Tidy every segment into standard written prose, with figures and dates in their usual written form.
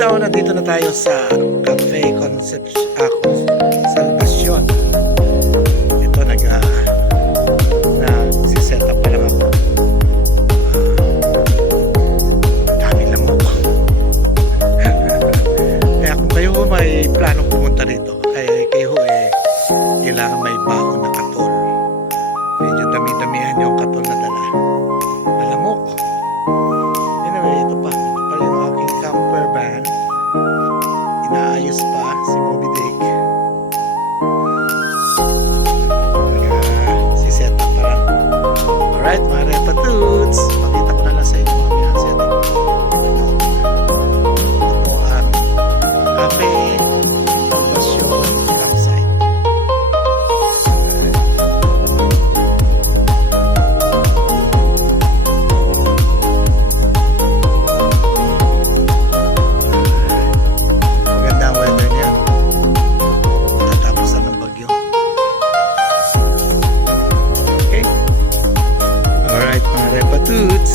daw, nandito na tayo sa Cafe Salvacion. Ito, nag-set up pa lang ako. Dami lamok. Kaya kung kayo may planong pumunta rito, kayo kailangan may baon na katol. Medyo dami-damihan yung katol na dala. Malamok. Anyway, ito pa yung aking camper van. Inaayos pa si Bobby Dick. Si-set up pa lang. Alright, mga repatudes, makita ko na lang sa inyo mga set up. Ito po ang Cafe Salvacion campsite. Magandang weather niya. Tatapusan ng bagyo. Okay. Alright, mga repatudes.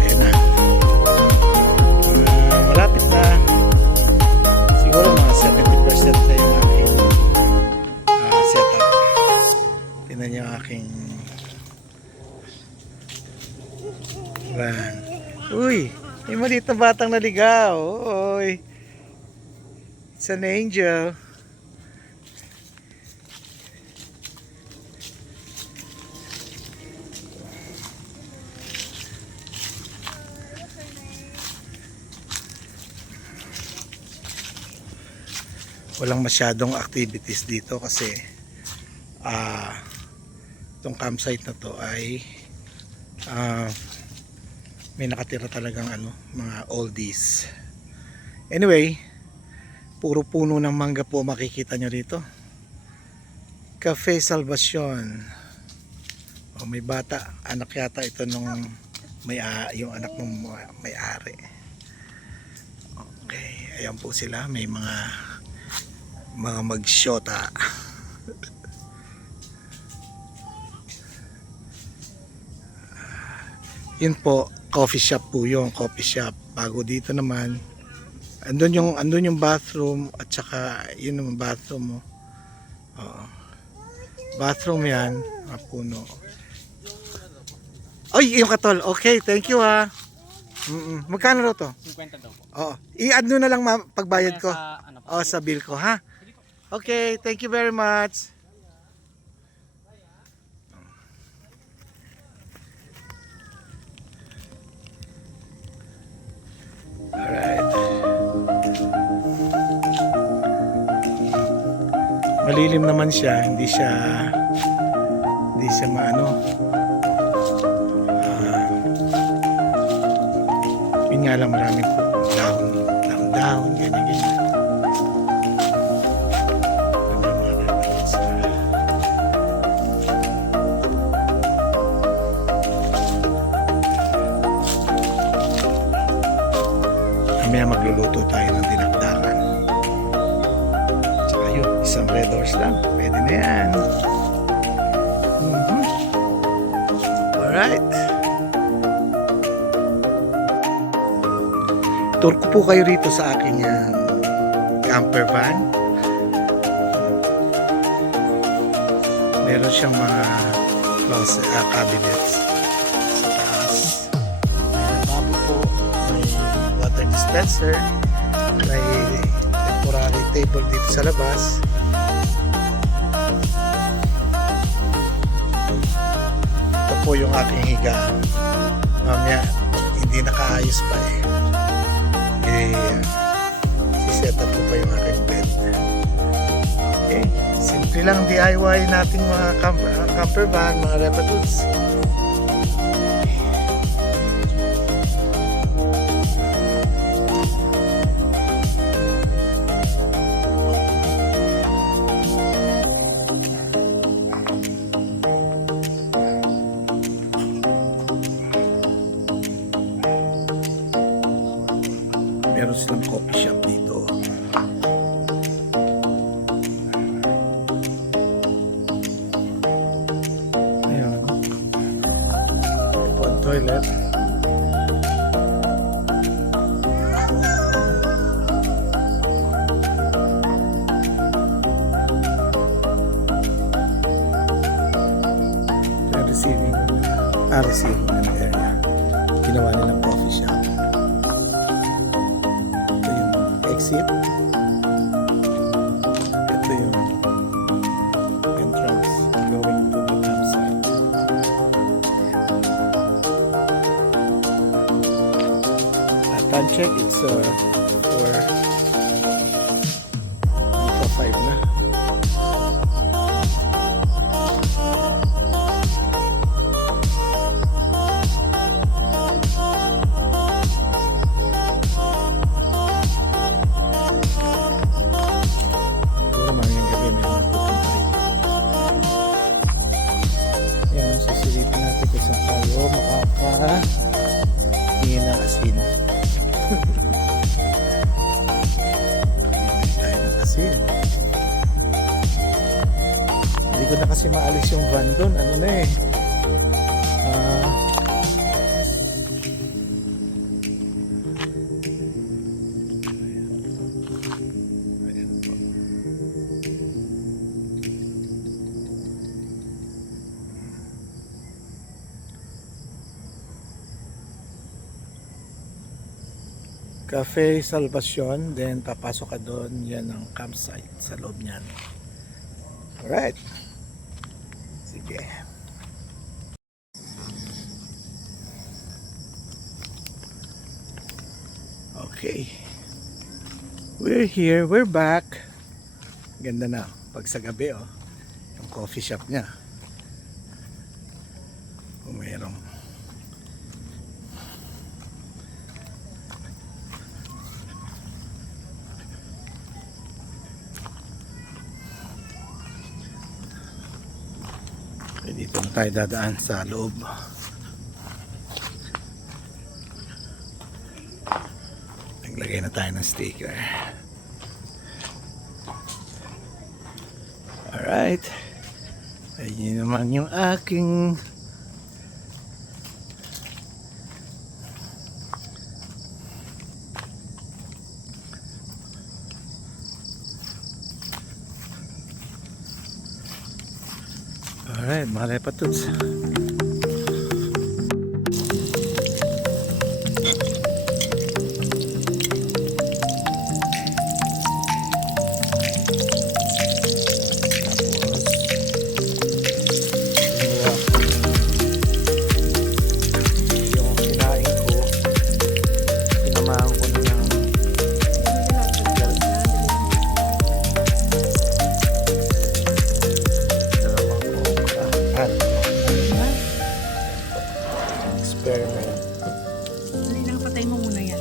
Ayan na. Malapit na. Siguro mga 70% na yung aking setup. Tingnan niyo ang aking van. Uy! May maliit na batang naligaw. Uy! It's an angel. Walang masyadong activities dito kasi itong campsite na to ay may nakatira talagang mga oldies. Anyway, puro puno ng mangga po makikita nyo rito. Cafe Salvacion. May bata, anak yata ito nung yung anak ng may-ari. Okay, ayan po sila, may mga magsyota. Yun po, coffee shop po yung coffee shop. Bago dito naman, andun yung bathroom at saka yun naman bathroom mo. Bathroom yan, puno. Ay, yung katol. Okay, thank you ha. Magkano raw to? 50 daw po. Oo. I-add nyo na lang pagbayad ko. Sa, Sa bill ko ha. Okay, thank you very much. Alright. Malilim naman siya, hindi siya maano. Yun nga lang, maraming po dahon, ganyan. Mamaya magluluto tayo ng dinakdakan. Tsaka yun, isang red horse lang. Pwede na yan. Alright. Tour ko po kayo rito sa aking camper van. Meron siyang mga closet, cabinets sa taas. May babo po, may water dispenser, may temporary table dito sa labas. Ito po yung aking higa. Mamaya hindi nakaayos pa si-set up ko pa yung aking bed. Okay, simple lang DIY nating mga camper van, mga repatudes. Meron silang coffee shop dito. Ayan. Ito ang toilet. Arecibo area. Ginawa nilang coffee shop. Ito yung exit. Ito yung entrance going to the campsite. Time check, it's 5 na. Siguro mamayang gabi may mga pupunta rin. Ayan, susilipin natin kung saan tayo makaka-hingi ng asin. Tayo ng asin. Hindi ko na kasi maalis yung van doon. Ano na eh. Ayan po. Cafe Salvacion, then papasok ka doon, yan ang campsite sa loob niyan. Alright, sige. Okay, we're here, we're back. Ganda na pag sa gabi, oh, yung coffee shop niya. Kung mayroong dito na tayo dadaan sa loob. Naglagay na tayo ng sticker. Alright, ayun naman yung aking alright, mga lepatuts. Yung kinain ko, sinamahan ko na ng experiment. Dali lang, patay mo muna yan.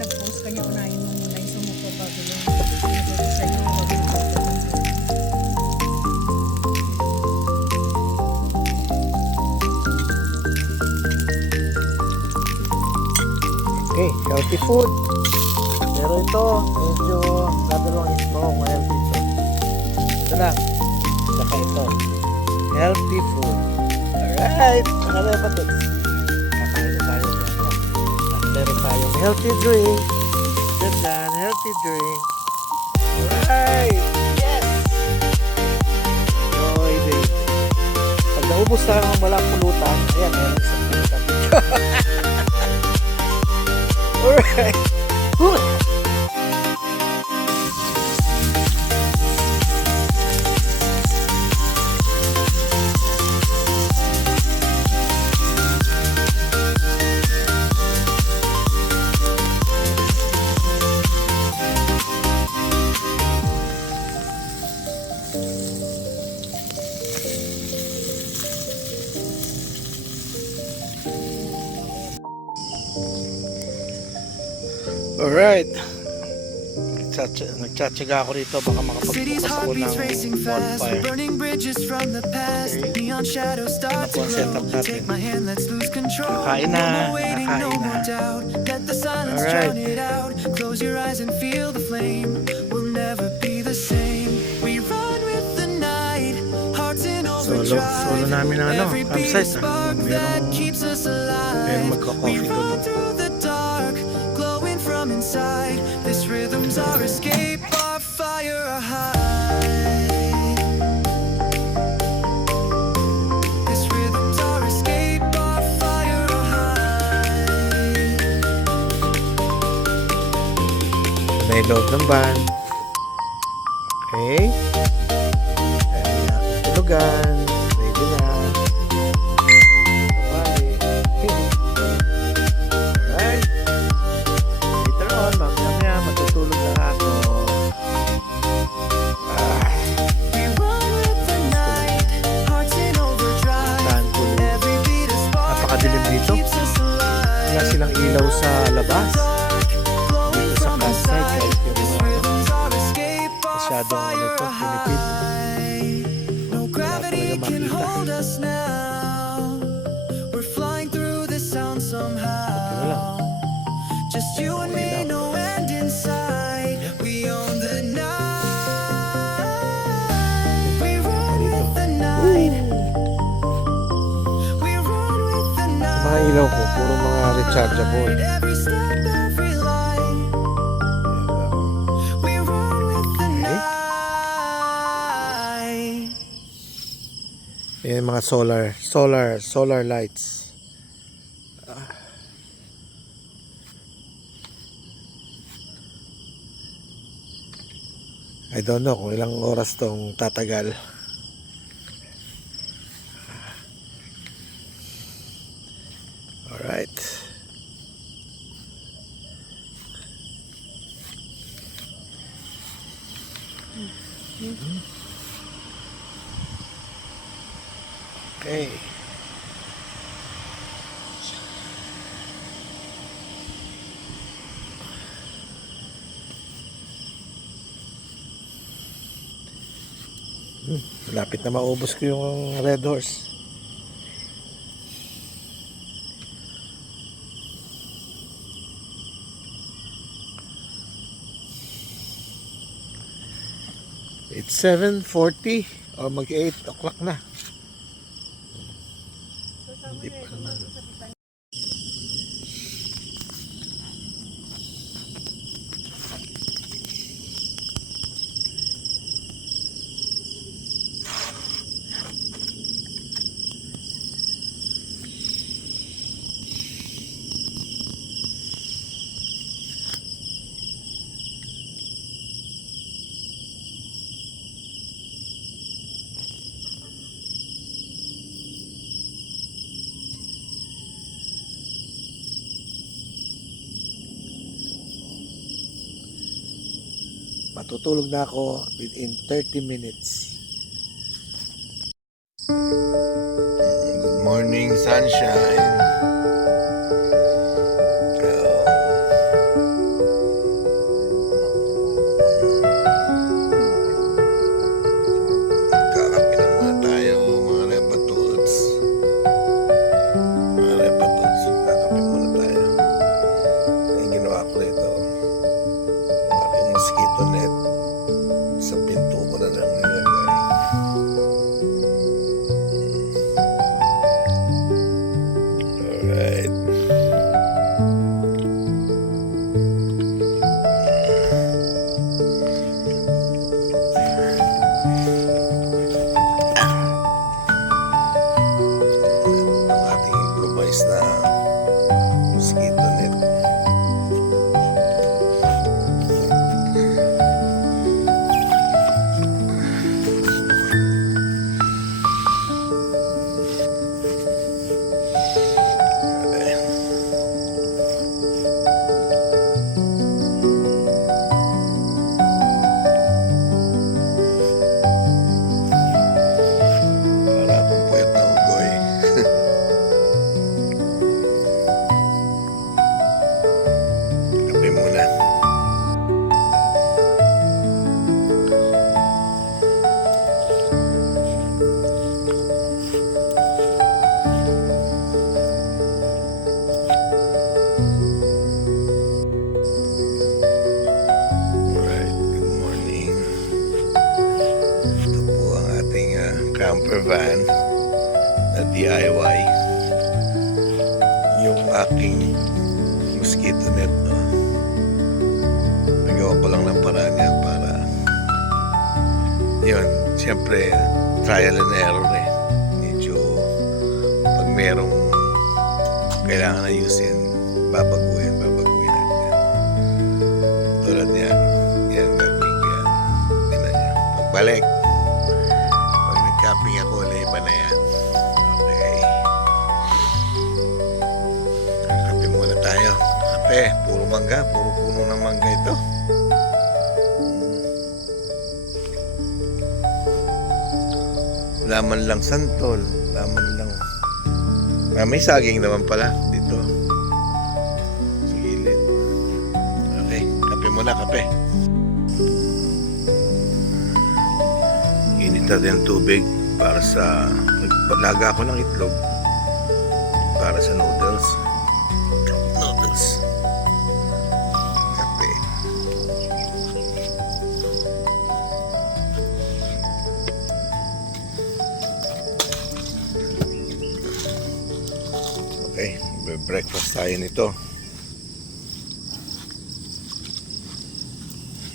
Nag-post ka niya, unahin mo muna yung sumuko bago yung sumuko sa'yo. Okay, healthy food. Pero ito, medyo dadalawang strong, healthy ito. Ito lang. Saka ito. Healthy food. Alright, nakalayo pa ito. Kakain na tayo dyan. At meron tayong healthy drink. Gandaan, healthy drink. Alright! Yes! Joy day. Pag naubos tayo ng walang pulutan, ayan, meron isang pulutan. Alright! Alright. Nagtsatsaga ako rito, baka makapagbukas ako ng bonfire. Okay. Ano po ang setup natin? Kakain na. Alright. Solo namin na campsite. Merong magka-coffee doon. Inside, this rhythm's our escape, our fire. fire or high. This rhythm's our escape, our fire or high. May loob ng van. Okay. Ayan na aking tulugan. Ready na. Tumali. Alright. Later on, mamaya matutulog na ako. We run with the night, hearts in overdrive. Tahan ko. Every beat a spark Napakadilim that dito. keeps us alive. Wala silang ilaw sa labas. Glowing Dito sa from campsite, inside. kahit yung This mga rhythm's our escape, our masyadong ano fire ito, or pinipid. high. No gravity talaga can makita. hold us now. We're flying through the sound Buti na lang. somehow. Just you and me, Ilaw. no end in sight. We own the night. We run with the night. We run with the night. Mga ilaw ko, puro mga rechargeable. Every step, every light. We run with the Okay. night. Ayan mga solar lights. I don't know kung ilang oras tong tatagal. Alright. Okay. Malapit na maubos ko yung Red Horse. It's 7:40 o mag 8 o'clock na. Hindi pa naman. Matutulog na ako within 30 minutes. Good morning, sunshine. Kakape na muna tayo, mga repatudes. Mga repatudes, kakape muna tayo. Yung ginawa ko rito, ang aking mosquito net. Sa pinto ko na lang nilagay. Alright. Ang ating improvised na mosquito net. Para akong puyat na ugoy. Kape muna. Alright, good morning. Ito po ang ating camper van na DIY. Yung aking mosquito net, no? Nagawa ko lang ng paraan yan para Yun, siyempre, trial and error eh. Medyo, pag merong kailangan ayusin, babaguhin natin yan. Tulad yan, yan gagawin ko yan. Tingnan niya. Pagbalik, pag nag-camping ako, iba na yan. Okay. Kape muna tayo. Kape, puro mangga, puro puno ng mangga ito. Laman lang santol, laman lang. May saging naman pala dito. Sa gilid. Okay, kape muna, kape. Init natin ang tubig para sa nagpalaga ako ng itlog para sa noodles. Kape. Okay, breakfast tayo nito.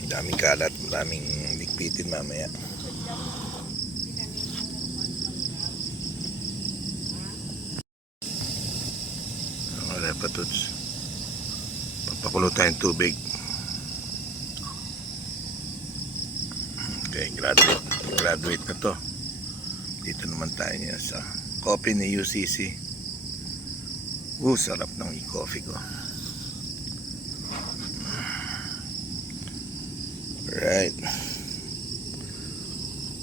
Daming kalat, daming ligpitin mamaya. Wala pa tuts. Papakulo tayong tubig. Okay, graduate na to. Dito naman tayo niya sa coffee ni UCC. Sarap ng e-coffee ko. Right.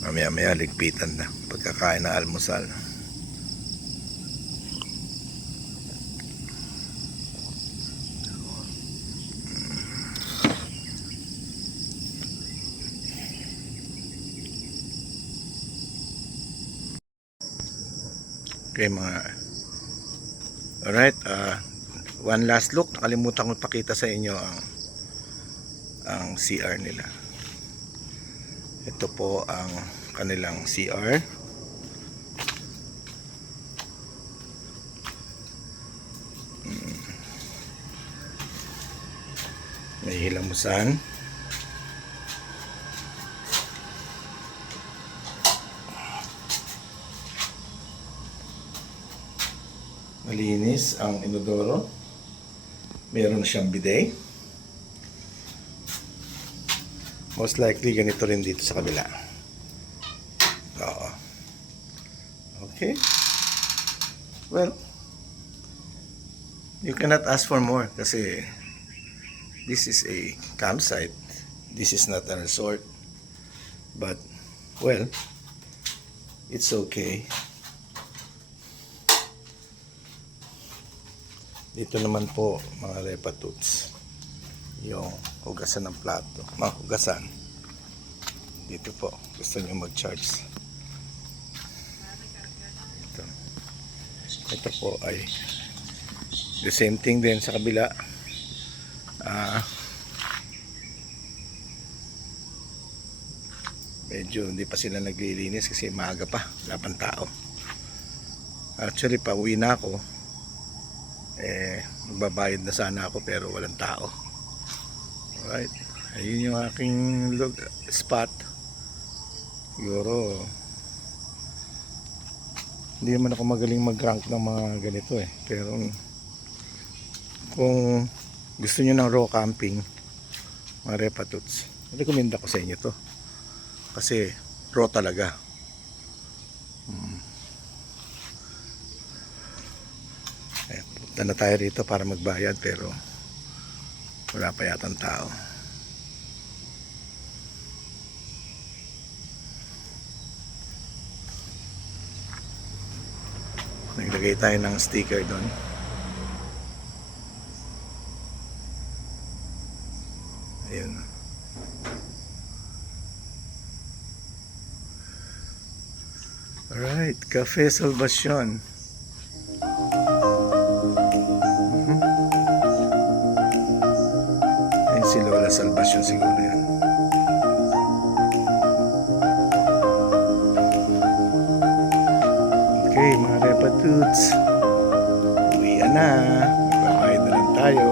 Mamaya ligpitan na pagkakain ng almusal. Okay alright, one last look. Nakalimutan ko ipakita sa inyo ang CR nila. Ito po ang kanilang CR. May hilamusan. Malinis ang inodoro. Meron siyang bidet. Most likely ganito rin dito sa kabila. Oo. Okay. Well, you cannot ask for more kasi this is a campsite. This is not a resort. But, well, it's okay. Dito naman po mga repatuts yung hugasan ng plato, mga hugasan dito po. Gusto nyo mag-charge ito po ay the same thing din sa kabila. Medyo hindi pa sila naglilinis kasi maaga pa, wala pang tao. Actually pauwi na ako, magbabayad na sana ako pero walang tao. Alright, ayun yung aking spot. Siguro hindi naman ako magaling mag-rank ng mga ganito pero kung gusto nyo ng raw camping mga repatuts, recommend ako sa inyo to kasi raw talaga. Punta na tayo rito para magbayad pero wala pa yatang tao. Naglagay tayo ng sticker doon. Ayun. Alright, Cafe Salvacion. Ayun si Lola Salvacion siguro yan. Okay mga repatuts, uwian na, magbabayad na lang tayo.